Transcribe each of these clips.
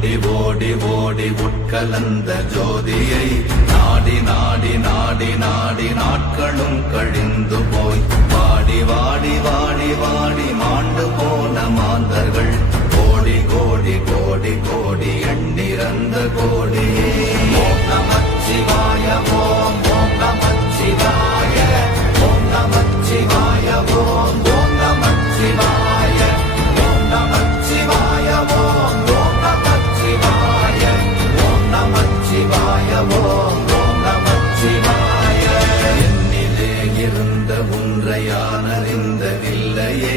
ஓடி ஓடி ஓடி உட்கலந்த ஜோதியை நாடி நாடி நாடி நாடி நாட்களும் கழிந்து போய் வாடி வாடி வாடி வாடி மாண்டு போன மாந்தர்கள் கோடி கோடி கோடி கோடி எண்ணிறந்த கோடி. ஓம் நமச்சிவாய ஓம் ஓம் நமச்சிவாய ஓம் நமச்சிவாய ஓம் ஓம் நமச்சிவாய ஓம் நமச்சிவாய ஓம் ஓம் நமச்சிவாய ஓம் நமச்சிவாய ஓம் ஓம் நமச்சிவாய. என்னிலே இருந்த ஒன்றை யானறிந்ததில்லையே,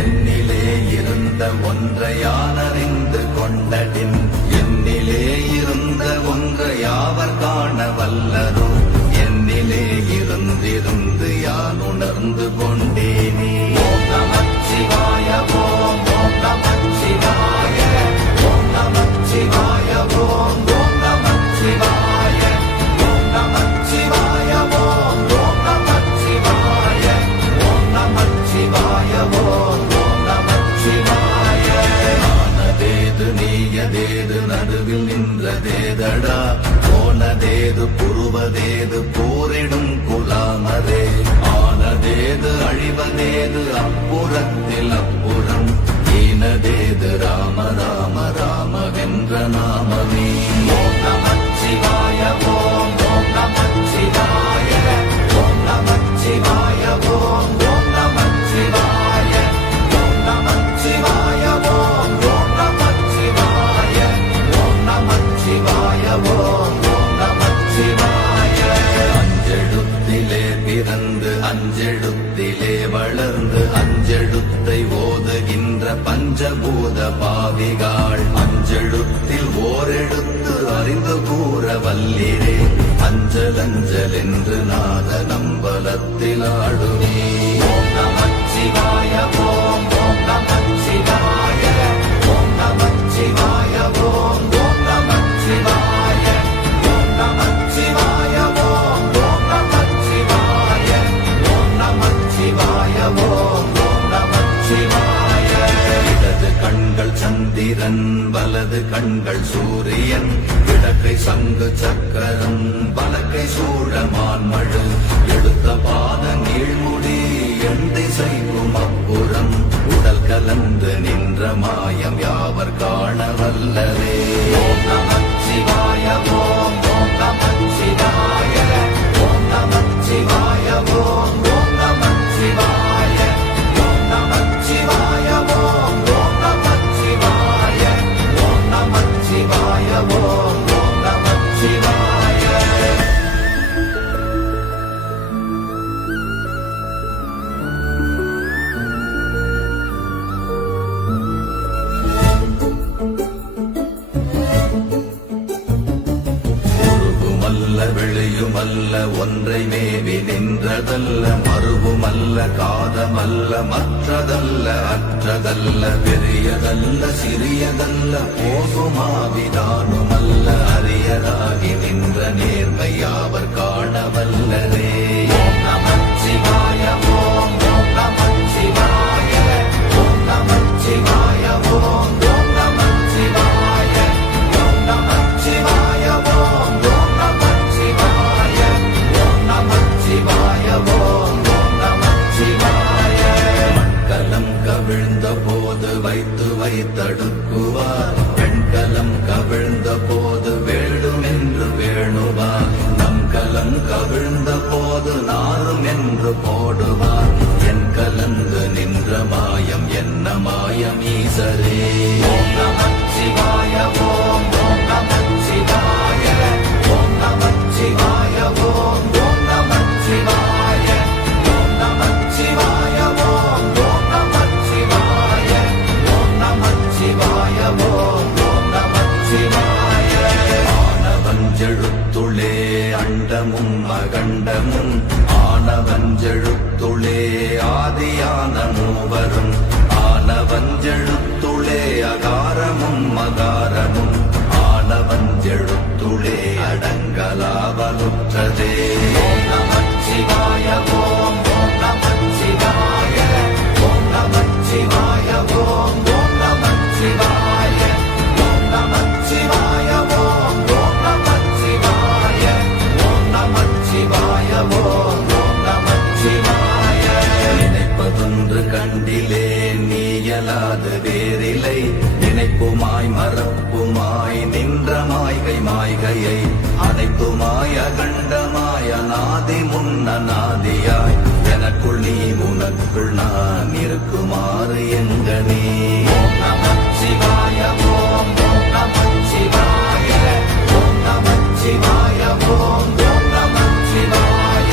என்னிலே இருந்த ஒன்றை யானறிந்து கொண்டடின், என்னிலே இருந்த ஒன்றை யாவர் காண வல்லரோ, என்னிலே இருந்திருந்து யான் உணர்ந்து கொண்டேனே. ஓம் நமச்சிவாய ஓம் ஓம் நமச்சிவாய ஓம் நமச்சிவாய ஓம் ஓம் நமச்சிவாய ஓம் நமச்சிவாய ஓம் ஓம் நமச்சிவாய ஓம் நமச்சிவாய ஓம் ஓம் நமச்சிவாய. ஆனதேது நீயதேது நடுவில் நின்றதேதடா, போனதேது புருவதேது போரிடும் குலாமரே, ஆனதேது அழிவதேது அப்புறத்தில் அப்புறம், ஈனதேது ராம ராம ராமவென்ற நாமமே. ஓம் நமச்சிவாய ஓம் ஓம் நமச்சிவாய ஓம் நமச்சிவாய ஓம் ஓம் நமச்சிவாய ஓம் நமச்சிவாய ஓம் ஓம் நமச்சிவாய ஓம் நமச்சிவாய ஓம் ஓம் நமச்சிவாய. அஞ்செழுத்திலே பிறந்து அஞ்செழுத்திலே வளர்ந்து அஞ்செழுத்தை ஓதுகின்ற பஞ்சபூத பாவிகாள், அஞ்செழுத்தில் ஓரெழுத்து அறிந்து கூற வல்லிரே, அஞ்சல் அஞ்சல் என்று நாத நம்பலத்தில் ஆடுவே. ஓம் நமச்சிவாய ஓம் ஓம் நமச்சிவாய ஓம் நமச்சிவாய ஓம் ஓம் நமச்சிவாய ஓம் நமச்சிவாய ஓம் ஓம் நமச்சிவாய ஓம் நமச்சிவாய ஓம் ஓம் நமச்சிவாய. இடது கண்கள் சந்திரன் வலது கண்கள் சூரியன், இடக்கை சங்கு சக்கரம் வலக்கை சூழமான் மழு, எடுத்த பாத நீழ்முடி எண் திசைக்கும் அப்புறம், உடல் கலந்து நின்ற மாயம் யாவர் காண வல்லரே. ஓம் நமச்சிவாய ஓம் ஓம் நமச்சிவாய ஓம் நமச்சிவாய ஓம் ஓம் நமச்சிவாய ஓம் நமச்சிவாய ஓம் ஓம் நமச்சிவாய ஓம் நமச்சிவாய ஓம் ஓம் நமச்சிவாய. உருவுமல்ல வெளியுமல்ல ஒன்றை மேவி நின்றதல்ல, மறுவுமல்ல காதமல்ல மற்றதல்ல அற்றதல்ல, பெரியதல்ல சிறியதல்ல போகுமாவிதானுமல்ல, அரியதாகி நின்ற நேர்மை யாவர் காண வல்லரே. ஓம் நமச்சிவாய ஓம் ஓம் நமச்சிவாய ஓம் நமச்சிவாய ஓம் ஓம் நமச்சிவாய ஓம் நமச்சிவாய ஓம் ஓம் நமச்சிவாய ஓம் நமச்சிவாய ஓம் ஓம் நமச்சிவாய. மண்கலம் கவிழ்ந்த போது வைத்து வைத்தடுக்குவார், பெண்கலம் கவிழ்ந்த போது வேளும் என்று வேணுவார், நம் கலம் கவிழ்ந்த போது நாரும் என்று போடுவார், என் கலந்து நின்ற மாயம் என்ன மாயம் ஈசரே. ஓம் நமச்சிவாய ஓம் ஓம் நமச்சிவாய ஓம் நமச்சிவாய ஓம் ஓம் நமச்சிவாய ஓம் நமச்சிவாய ஓம் ஓம் நமச்சிவாய ஓம் நமச்சிவாய ஓம் ஓம் நமச்சிவாய. ஆனவஞ்செழுத்துளே அண்டமும் அகண்டமும், ஆனவஞ்செழுத்துளே ஆதியான மூவரும், ஆனவஞ்செழுத்துளே அகாரமும் மகாரமும், ஆனவஞ்செழுத்துளே அடங்கலாவலுற்றதே. ஓம் நமச்சிவாய ஓம் ஓம் நமச்சிவாய ஓம் நமச்சிவாய ஓம் ஓம் நமச்சிவாய ஓம் நமச்சிவாய நமச்சிவாய ஓம் ஓம் நமச்சிவாய. நினைப்பதொன்று கண்டிலே நீயலாது வேறில்லை, நினைப்புமாய் மறப்புமாய் நின்ற மாய்கை மாய்கையை அனைத்துமாய் அகண்டமாய் அநாதி முன்னநாதியாய் எனக்குள் நீ உனக்குள் நான் இருக்குமாறு எங்கனே. ஓம் நமச்சிவாய ஓம் ஓம் நமச்சிவாய ஓம் நமச்சிவாய ஓம் ஓம் நமச்சிவாய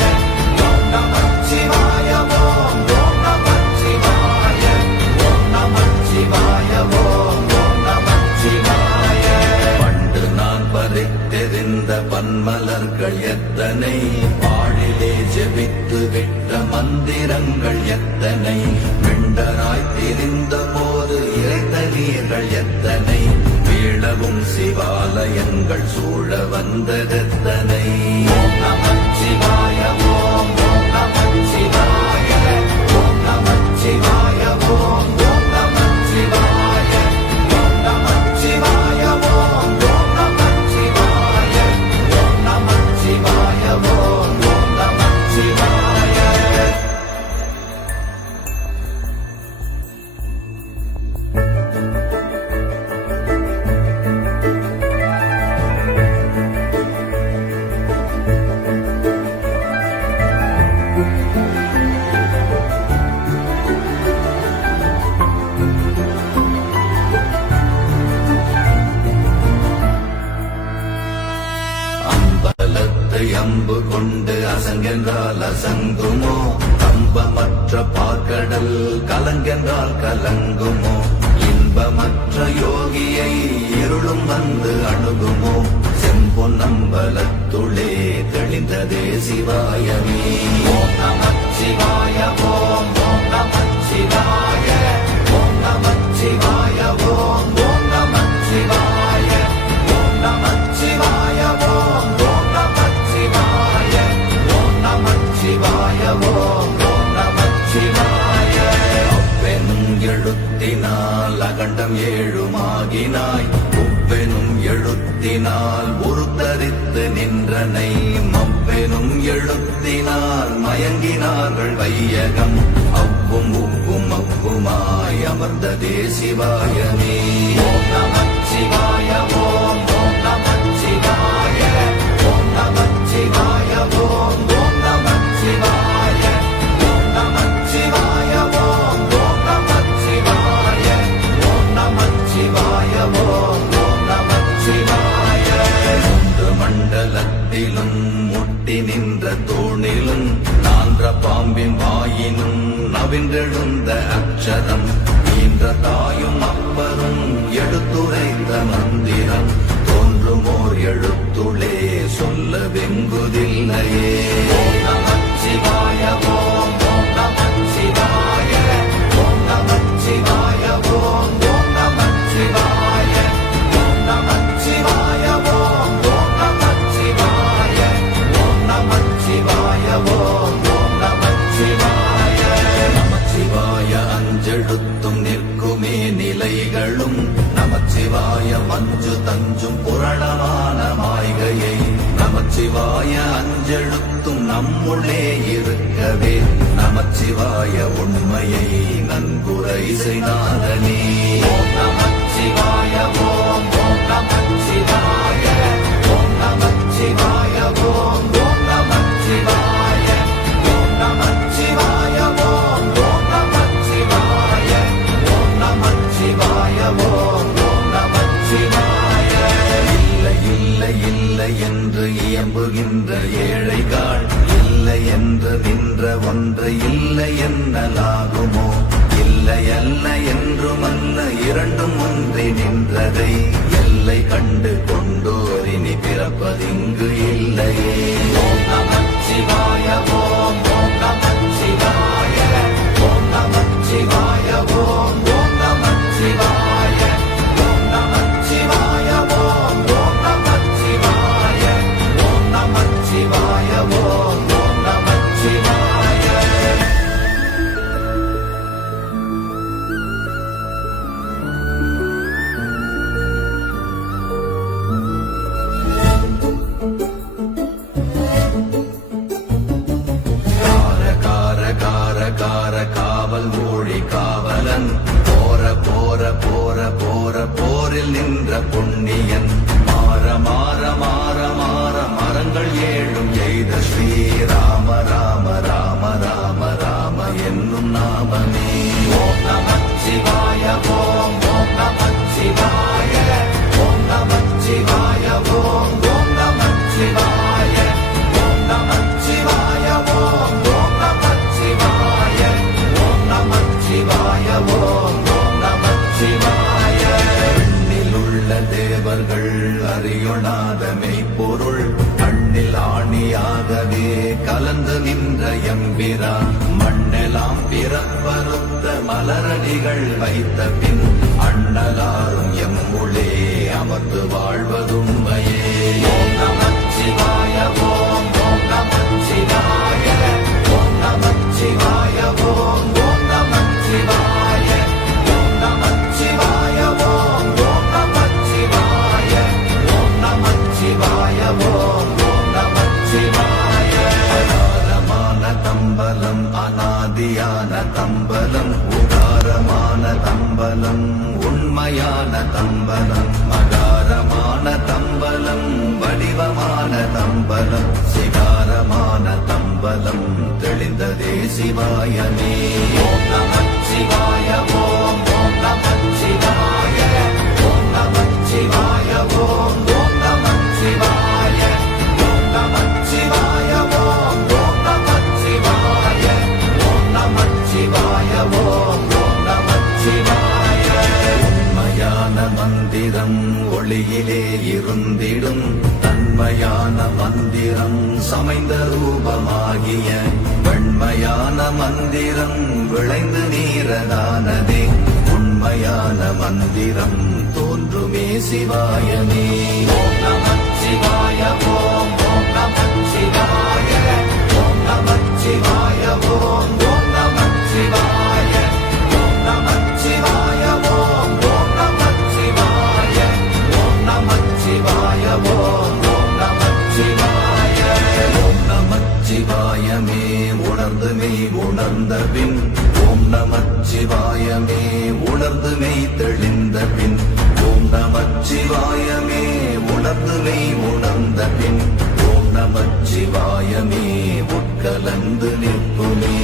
ஓம் நமச்சிவாய ஓம் ஓம் நமச்சிவாய ஓம் நமச்சிவாய ஓம் ஓம் நமச்சிவாய. பண்டு நான் பறித்தெறிந்த பன்மலர்கள் எத்தனை, பாழிலே ஜெபித்து விட்ட மந்திரங்கள் எத்தனை, விண்டராய் திரிந்த போது இறைத்த நீர்கள் எத்தனை, வீழவும் சிவாலயங்கள் சூழ வந்ததெத்தனை. ஓம் நமச்சிவாய ஓம் ஓம் நமச்சிவாய ஓம் நமச்சிவாய ஓம் ஓம் நமச்சிவாய ஓம் நமச்சிவாய ஓம் ஓம் நமச்சிவாய ஓம் நமச்சிவாய ஓம் ஓம் நமச்சிவாய. அம்பலத்தை அம்பு கொண்டு அசங்கென்றால் அசங்குமோ, கம்பமற்ற பாக்கடல் கலங்கென்றால் கலங்குமோ, இன்பமற்ற யோகியை இருளும் வந்து அணுகுமோ, செம்பொன்னம்பலத்துளே தெளிந்ததே சிவாயமே. ஓம் நமச்சிவாய ஓம் ஓம் நமச்சிவாய ஓம் நமச்சிவாய ஓம் ஓம் நமச்சிவாய ஓம் நமச்சிவாய ஓம் ஓம் நமச்சிவாய ஓம் நமச்சிவாய ஓம் ஓம் நமச்சிவாய. அவ்வெனும் எழுத்தினால் அகண்டம் ஏழுமாகினாய், உவ்வெனும் எழுத்தினால் உருத்தரித்து நின்றனை, மவ்வெனும் எழுத்தினால் மயங்கினார்கள் வையகம், அவ்வும் உவ்வும் அவ்வுமாய் அமர்ந்ததே சிவாயமே. ஓம் நமச்சிவாய ஓம் ஓம் நமச்சிவாய ஓம் நமச்சிவாய ஓம் ஓம் நமச்சிவாய ஓம் நமச்சிவாய ஓம் ஓம் நமச்சிவாய ஓம் நமச்சிவாய ஓம் ஓம் நமச்சிவாய. மூன்று மண்டலத்திலும் முட்டி நின்ற தூணிலும் நான்ற பாம்பின் வாயினும் நவின்றெழுந்த அக்ஷரம், ஈன்ற தாயும் அப்பரும் எடுத்துரைத்த மந்திரம், தோன்றுமோர் எழுத்துளே சொல்ல வெங்குதில்லையே. ஓம் நமச்சிவாய ஓம் ஓம் நமச்சிவாய ஓம் நமச்சிவாய ஓம் ஓம் நமச்சிவாய ஓம் நமச்சிவாய ஓம் ஓம் நமச்சிவாய ஓம் நமச்சிவாய ஓம் ஓம் நமச்சிவாய. நமச்சிவாய அஞ்செழுத்தும் நிற்குமே நிலைகளும், நமச்சிவாய மஞ்சு தஞ்சும் புரணமான மாய்கையை, நமச்சிவாய அஞ்செழுத்தும் நம்முள்ளே இருக்கவே, நமச்சிவாய உண்மையை நன்குரை செய்தாதனே. ஓம் நமச்சிவாய ஓம் ஓம் நமச்சிவாய ஓம் நமச்சிவாய ஓம் ஓம் நமச்சிவாய ஓம் நமச்சிவாய ஓம் ஓம் நமச்சிவாய ஓம் நமச்சிவாய ஓம் ஓம் நமச்சிவாய. இல்லை இல்லை இல்லை என்று இயம்புகின்ற ஏழைகள், இல்லை என்று நின்ற ஒன்று இல்லை என்னலாகுமோ, இல்லை அல்ல என்றுமல்ல இரண்டும் ஒன்றி நின்றதை எல்லை கண்டு கொண்டோர் இனி பிறப்பதிங்கு இல்லையே. ஓம் நமச்சிவாய ஓம் ஓம் நமச்சிவாய ஓம் நமச்சிவாய ஓம் ஓம் நமச்சிவாய ஓம் நமச்சிவாய ஓம் ஓம் நமச்சிவாய ஓம் நமச்சிவாய ஓம் ஓம் நமச்சிவாய. மன்றில் நின்ற பொன்னியன் மாற மாற மாற மாற மரங்கள் ஏழும் எய்த ஸ்ரீராம ராம ராம ராம ராம என்னும் நாமமே. ஓம் நமச்சிவாய ஓம் ஓம் நமச்சிவாய ஓம் நமச்சிவாய ஓம் ஓம் நமச்சிவாய ஓம் நமச்சிவாய ஓம் ஓம் நமச்சிவாய ஓம் நமச்சிவாய ஓம் ஓம் நமச்சிவாய. எண்ணிலுள்ள தேவர்கள் அறியொணாத மெய்ப்பொருள் கண்ணில் ஆணியாகவே கலந்து நின்ற எம்பிரா மண்ணெல்லாம் பிறப்பறுத்த மலரடிகள் வைத்த பின் அண்ணலாரும் எம்முளே அமர்ந்து வாழ்வதுண்மையே. ஓம் நமச்சிவாய ஓம் ஓம் நமச்சிவாய ஓம் நமச்சிவாய ஓம் ஓம் நமச்சிவாய ஓம் நமச்சிவாய ஓம் ஓம் நமச்சிவாய ஓம் நமச்சிவாய ஓம் ஓம் நமச்சிவாய. அகாரமான தம்பலம் அநாதியான தம்பலம் உகாரமான தம்பலம் உண்மையான தம்பலம் மகாரமான தம்பலம் வடிவமான தம்பலம் சிகாரமான தம்பலம் தெளிந்ததே சிவாயமே. ஓம் நமச்சிவாய ஓம் ஓம் நமச்சிவாய ஓம் நமச்சிவாய ஓம் ஓம் நமச்சிவாய ஓம் நமச்சிவாய ஓம் ஓம் நமச்சிவாய ஓம் நமச்சிவாய ஓம் ஓம் நமச்சிவாய. உண்மையான மந்திரம் ஒளியிலே இருந்திடும் தன்மையான மந்திரம் சமைந்த ரூபமாகிய வெண்மையான மந்திரம் விளைந்து நீரதானதே உண்மையான மந்திரம் தோன்றுமே சிவாயமே. ஓம் நமச்சிவாய ஓம் ஓம் நமச்சிவாய ஓம் நமச்சிவாய ஓம் ஓம் நமச்சிவாய ஓம் நமச்சிவாய ஓம் ஓம் நமச்சிவாய ஓம் நமச்சிவாய ஓம் ஓம் நமச்சிவாய. ஓம் நமச்சிவாயமே உணர்ந்து மெய் உணர்ந்த பின் ஓம் நமச்சிவாயமே உணர்ந்து மெய் தெளிந்த பின் ஓம் நமச்சிவாயமே உணர்ந்து மெய் உணர்ந்த பின் ஓம் நமச்சிவாயமே உட்கலந்து நிற்குமே.